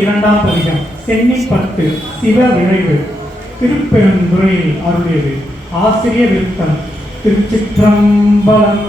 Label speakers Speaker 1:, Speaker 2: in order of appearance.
Speaker 1: இரண்டாம் பதிகம் சென்னிப்பட்டு சிவ விளைவு திருப்பெருந்துறையில் அருளியது. ஆசிரிய விருத்தம் திருச்சிற்றம்பலம்.